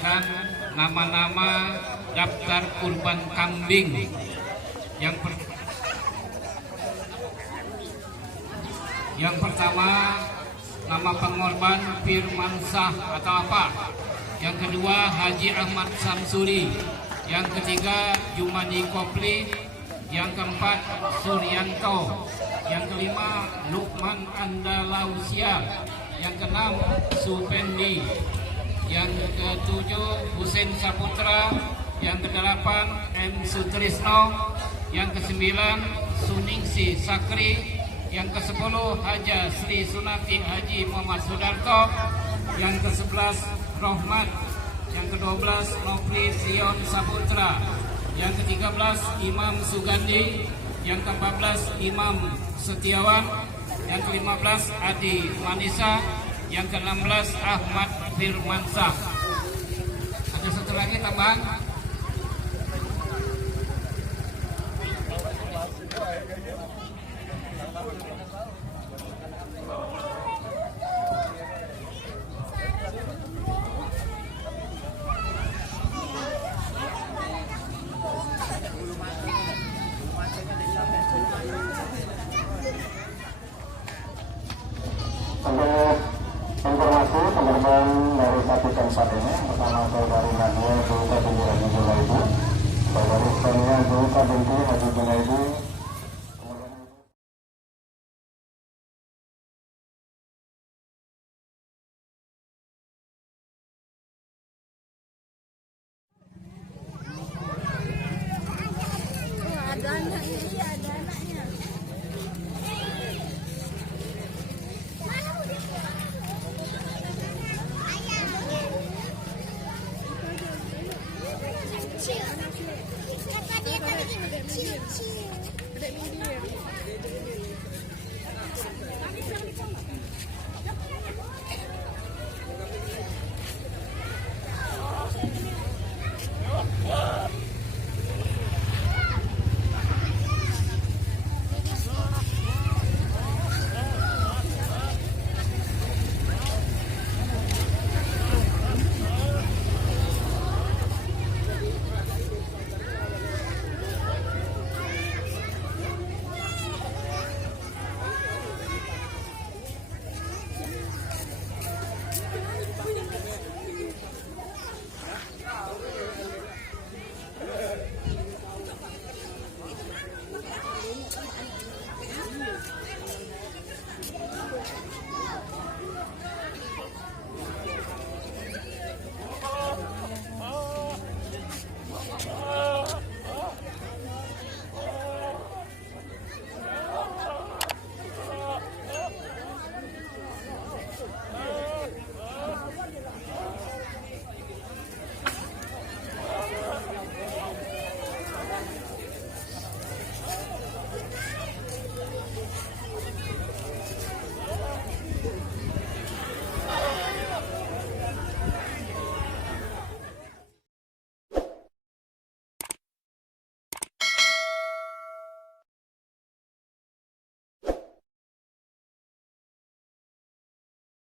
membacakan nama-nama daftar kurban kambing. Yang pertama, nama pengorban Firmansah atau apa? Yang kedua, Haji Ahmad Samsuri. Yang ketiga, Jumadi Kopli. Yang keempat, Suryanto. Yang kelima, Lukman Andalausia. Yang keenam, Supendi. Yang ketujuh, Husein Saputra. Yang kedelapan, M. Sutrisno. Yang kesembilan, Suningsi Sakri. Yang ke-10 Haja Sri Sunati Haji Muhammad Sudarto. Yang ke-11 Rohmat. Yang ke-12 Nopli Sion Saputra. Yang ke-13 Imam Sugandi. Yang ke-14 Imam Setiawan. Yang ke-15 Adi Manisa. Yang ke-16 Ahmad Firmansah. Ada satu lagi tambahan. Untuk informasi teman-teman dari satu tempat ini bersama saudari Nadia Zulka binti Haji Junaidu, saudari Sania Zulka binti Haji Junaidu. Ada anaknya, iya ada anaknya. Kecil. Kecil. Kecil.